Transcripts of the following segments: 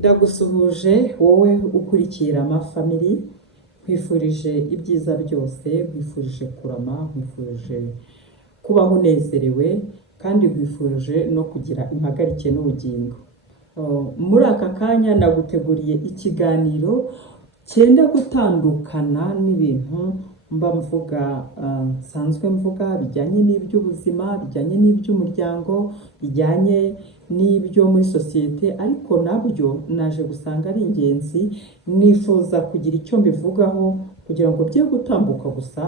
Ndagusuhuje wowe ukurikira Amafamily, nkwifurije ibyiza byose, nkwifurije kurama, nkwifurije kubaho unezerewe kandi nkwifurije no kugira impagarike n'ubugingo. Muri aka kanya naguteguriye ikiganiro cyenda gutandukana n'ibintu mba mvuga nsanzwe mvuga bijyanye n'iby'ubuzima, bijyanye n'iby'umuryango, bijyanye n'ibyo muri sosiyete, ariko nabyo naje gusanga ari ingenzi. Nifuza kugira icyo mbivugaho kugira ngo bye gutambuka gusa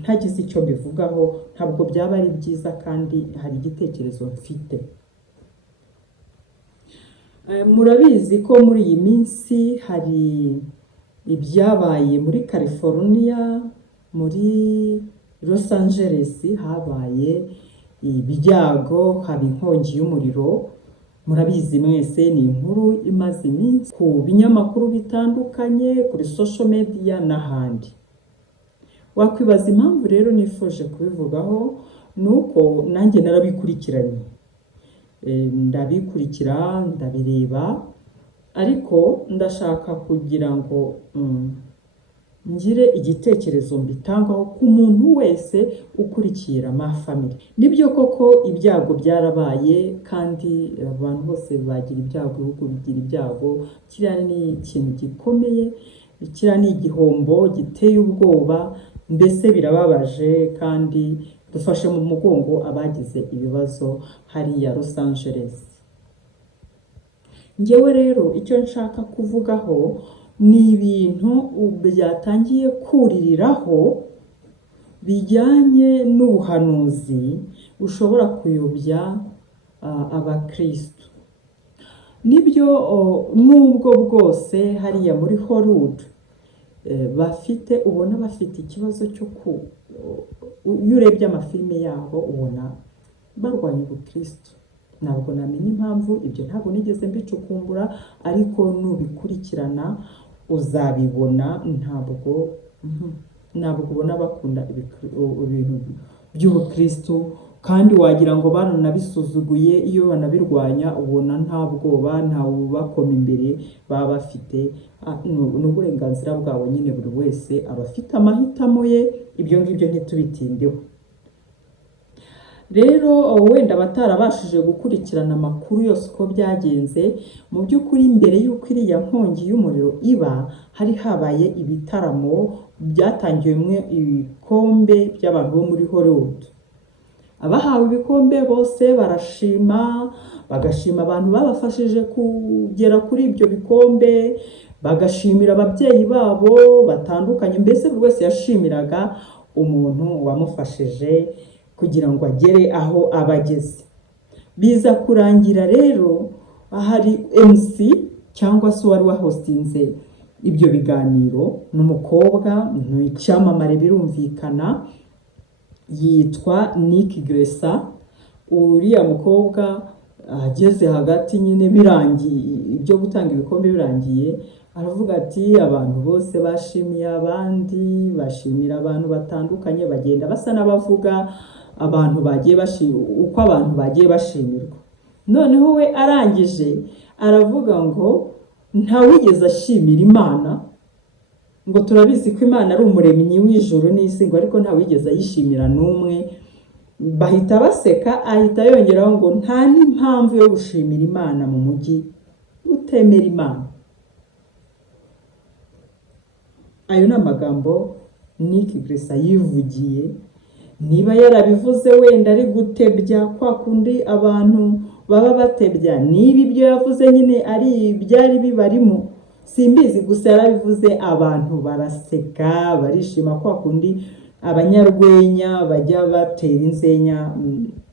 ntagize icyo mbivugaho, ntabwo byaba ari byiza kandi hari igitekerezo mfite. Murabizi ko muri iyi minsi hari ibyabaye muri California, muri Los Angeles habaye ibyago, haba inkongi y'umuriro. Murabizi mwese, ni inkuru imaze iminsi ku binyamakuru bitandukanye, kuri social media n'ahandi. Wakwibaza impamvu rero nifuje kubivugaho, nuko nanjye narabikurikiranye, ndabikurikira ndabireba, ariko ndashaka kugira ngo ngire igitekerezo mbitangaho ku muntu wese ukurikira Amafamily. Nibyo koko ibyago byarabaye kandi abantu bose bagira ibyago, ibihugu bigira ibyago. Kiriya ni ikintu gikomeye, kiriya ni igihombo giteye ubwoba, mbese birababaje, kandi dufashe mu mugongo abagize ibibazo hariya Los Angeles. Ngewe rero icyo nshaka kuvugaho ni ibintu byatangiye kuririraho bijyanye n'ubuhanuzi bushobora kuyobya abakristo. Nibyo, nubwo bwose hariya muri Hollywood bafite, ubona bafite ikibazo cyo iyo urebye amafilime yabo ubona barwanya ubukristo. Ntabwo namenya impamvu, ibyo ntabwo nigeze mbicukumbura, ariko nubikurikirana uzabibona. Ntabwo ubona bakunda ibintu by'ubukristo, kandi wagira ngo banabisuzuguye. Iyo banabirwanya ubona nta bwoba, ntawe ubakoma imbere baba bafite. N'uburenganzira bwabo nyine, buri wese aba afite amahitamo ye, ibyo ngibyo ntitubitindeho. Rero wenda batarabashije gukurikirana amakuru yose uko byagenze, mu by'ukuri mbere y'uko iriya nkongi y'umuriro iba, hari habaye ibitaramo byatangiwemo ibikombe by'abantu bo muri Hollywood. Abahawe ibikombe bose barashima, bagashima abantu babafashije kugera kuri ibyo bikombe, bagashimira ababyeyi babo batandukanye. Mbese buri wese yashimiraga umuntu wamufashije kugira ngo agere aho abageze. Biza kurangira rero hari MC cyangwa se wari wahostinze ibyo biganiro, n'umukobwa n'icyamamare birumvikana, yitwa Nick Gressa. Uriya mukobwa ageze hagati nyine birangiye, ibyo gutanga ibikombe birangiye, aravuga ati abantu bose bashimiye abandi, bashimira abantu batandukanye, bagenda basa n'abavuga abantu bagiye uko abantu bagiye bashimirwa. Noneho we arangije aravuga ngo ntawigeze ashimira Imana, ngo turabizi ko Imana ari umuremyi w'ijuru n'isi, ngo ariko ntawigeze ayishimira n'umwe. Bahita baseka, ahita yongeraho ngo nta n'impamvu yo gushimira Imana mu mujyi utemera Imana. Ayo ni amagambo Nick Gressa yivugiye. Niba yarabivuze wenda ari gutebya kwa kundi abantu baba batebya, niba ibyo yavuze nyine ari ibyari bibarimo, simbizi, gusa yarabivuze, abantu baraseka barishima, kwa kundi abanyarwenya bajya batera inzenya,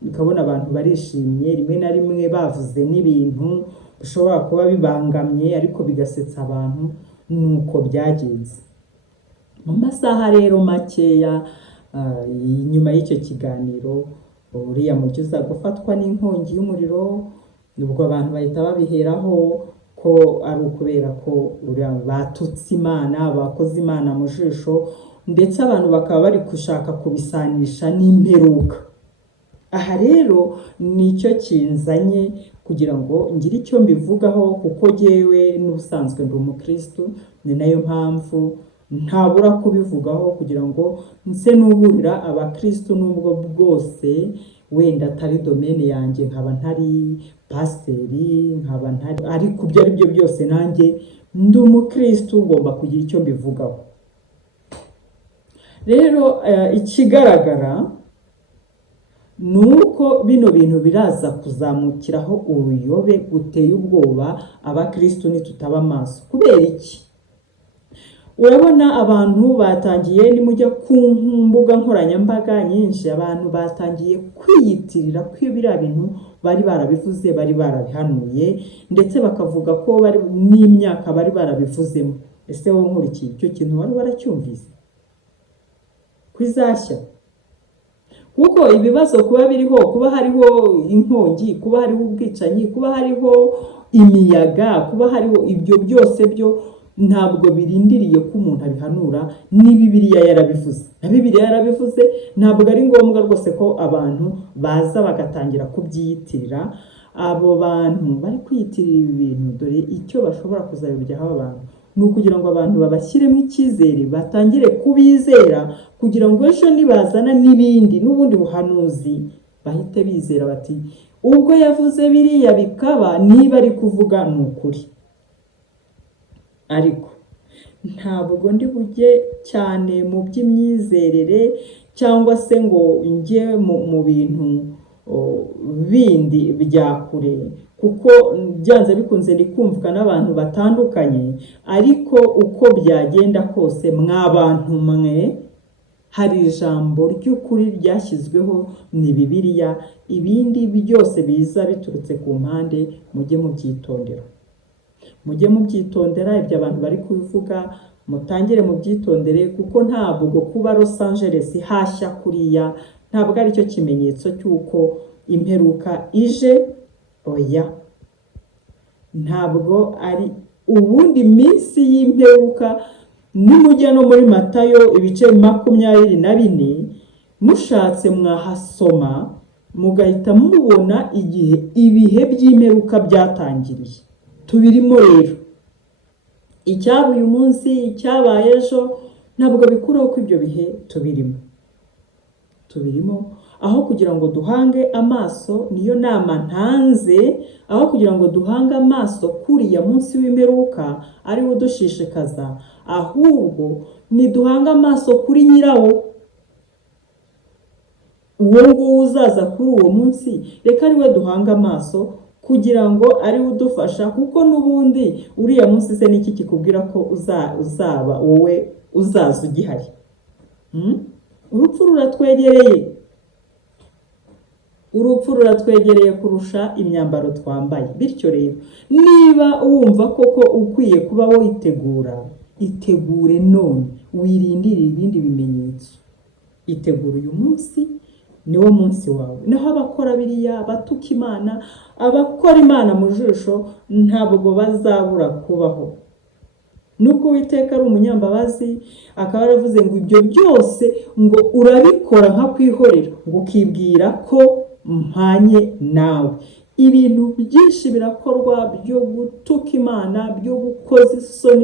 ukabona abantu barishimye. Rimwe na rimwe bavuze n'ibintu bishobora kuba bibangamye ariko bigasetsa abantu. Nuko byagenze. Mu masaha rero makeya nyuma y'icyo kiganiro, uriya mujyi uza gufatwa n'inkongi y'umuriro. Nubwo abantu bahita babiheraho ko ari ukubera ko batutse Imana, bakoze Imana mu jisho, ndetse abantu bakaba bari gushaka kubisanisha n'imperuka. Aha rero nicyo kinzanye kugira ngo ngire icyo mbivugaho, kuko jyewe n'ubusanzwe ndi umukristo, ni nayo mpamvu ntabura kubivugaho kugira ngo nse n'uburira abakristo, n'ubwo bwose wenda atari domene yanjye, nkaba ntari pasiteri, nkaba ntari, ariko ibyo ari byo byose nanjye ndi umukristo, ngomba kugira icyo mbivugaho. Rero ikigaragara ni uko bino bintu biraza kuzamukiraho uruyobe guteye ubwoba abakristo nitutaba amaso. Kubera iki? Urabona abantu batangiye, nimujya ku mbuga nkoranyambaga nyinshi, abantu batangiye kwiyitirira ko biriya bintu bari barabivuze, bari barabihanuye, ndetse bakavuga ko bari n'imyaka bari barabivuzemo. Ese wowe nkurikiye icyo kintu wari waracyumvise kwizashya? Kuko ibibazo kuba biriho, kuba hariho inkongi, kuba hariho ubwicanyi, kuba hariho imiyaga, kuba hariho ibyo byose byo ntabwo birindiriye ko umuntu abihanura. Ni Bibiliya yarabivuze, na Bibiliya yarabivuze. Ntabwo ari ngombwa rwose ko abantu baza bagatangira kubyiyitirira. Abo bantu bari kwiyitirira ibi bintu, dore icyo bashobora kuzabibyaho abantu ni ukugira ngo abantu babashyiremo icyizere, batangire kubizera, kugira ngo ejo nibazana n'ibindi n'ubundi buhanuzi bahite bizera bati ubwo yavuze biriya bikaba, niba ari kuvuga ni ukuri. Ariko ntabwo ndi bujye cyane mu by'imyizerere cyangwa se ngo njye mu bintu bindi bya kure, kuko byanze bikunze ndikumvwa n'abantu batandukanye. Ariko uko byagenda kose, mw'abantu mwe, hari ijambo ry'ukuri ryashyizweho, ni Bibiliya. Ibindi byose biza biturutse ku mpande, mujye mubyitondera, mujye mubyitondera. Ibyo abantu bari kubivuga mutangire mubyitondere, kuko ntabwo kuba Los Angeles hashya kuriya ntabwo ari cyo kimenyetso cy'uko imperuka ije. Oya, ntabwo ari. Ubundi minsi y'imperuka nimujya no muri Matayo ibice 24, mushatse mwahasoma mugahita mubona igihe ibihe by'imperuka byatangiriye. Tubirimo rero, icyaba uyu munsi, icyabaye ejo, ntabwo bikuraho ko ibyo bihe tubirimo. Aho kugira ngo duhange amaso, niyo nama ntanze, aho kugira ngo duhange amaso kuriya munsi w'imperuka ari wo dushishikaza, ahubwo niduhanga amaso kuri nyirawo, uwo nguwo uzaza kuri uwo munsi. Reka ari we duhanga amaso, kugira ngo ari we udufasha, kuko n'ubundi uriya munsi se n'iki kikubwira ko uzaba wowe uzaza ugihari? Urupfu ruratwegereye kurusha imyambaro twambaye. Bityo rero, niba wumva koko ukwiye kuba witegura, itegure none, wirindire ibindi bimenyetso. Itegura uyu munsi, niwo munsi wawe. Naho abakora biriya, batuka Imana, abakora Imana mu jisho, ntabwo bazabura kubaho. Nubwo Uwiteka ari umunyambabazi, akaba yaravuze ngo ibyo byose ngo urabikora nka kwihorera, ngo ukibwira ko mpanye nawe. Ibintu byinshi birakorwa byo gutuka Imana, byo gukoza isoni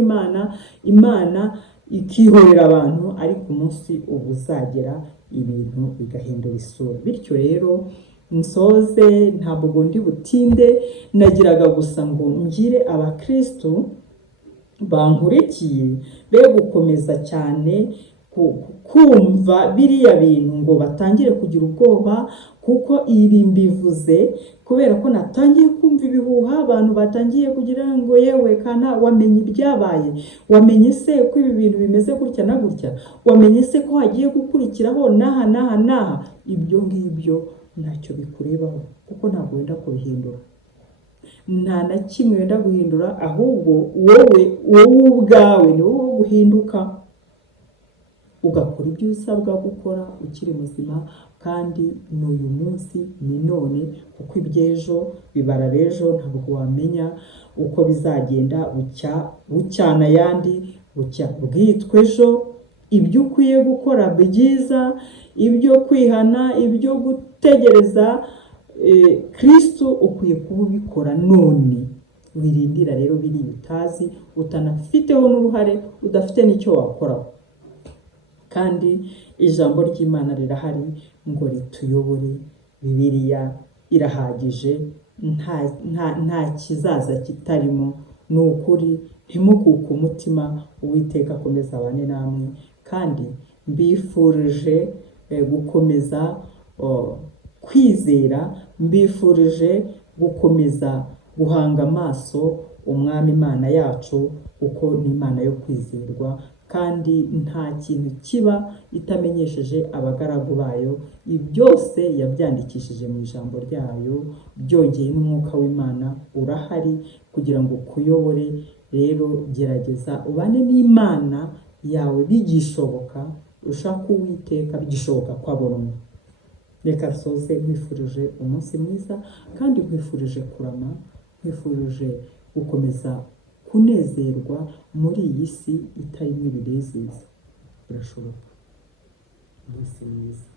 Imana ikihorera abantu, ariko umunsi ubu uzagera ibintu bigahindura isura. Bityo rero nsoze, ntabwo ndi butinde, nagiraga gusa ngo ngire abakristo bankurikiye be gukomeza cyane kumva biriya bintu ngo batangire kugira ubwoba, kuko ibi mbivuze kubera ko natangiye kumva ibihuha. Abantu batangiye kugira ngo yewe kana wamenye ibyabaye, wamenye se ko ibi bintu bimeze gutya na gutya, wamenye se ko hagiye gukurikiraho naha. Ibyo ngibyo ntacyo bikurebaho, kuko ntabwo wenda kubihindura, nta na kimwe wenda guhindura. Ahubwo wowe ubwawe ni wowe guhinduka, ugakora ibyo usabwa gukora ukiri muzima. Kandi n'uyu munsi ni none, kuko iby'ejo bibara b'ejo, ntabwo wamenya uko bizagenda. Bucyana ayandi, bucya bwitwa ejo. Ibyo ukwiye gukora byiza, ibyo kwihana, ibyo gutegereza Kristo ukwiye kuba ubikora none. Wirindira rero biriya utazi, utanafiteho n'uruhare, udafite n'icyo wakoraho. Kandi ijambo ry'Imana rirahari ngo rituyobore. Bibiliya irahagije, nta kizaza kitarimo. Ni ukuri, ntimukuke umutima. Uwiteka akomeza abane namwe, kandi mbifurije gukomeza kwizera, mbifurije gukomeza guhanga amaso Umwami Imana yacu, kuko ni Imana yo kwizerwa, kandi nta kintu kiba itamenyesheje abagaragu bayo. Ibi byose yabyandikishije mu ijambo ryayo, byongeye n'umwuka w'Imana urahari kugira ngo ukuyobore. Rero gerageza ubane n'Imana yawe bigishoboka, ushaka Uwiteka bigishoboka ko abonwa. Reka soze nkwifurije umunsi mwiza, kandi nkwifurije kurama, nkwifurije gukomeza kunezerwa muri iyi si itarimo ibinezeza. Birashoboka. Umunsi mwiza.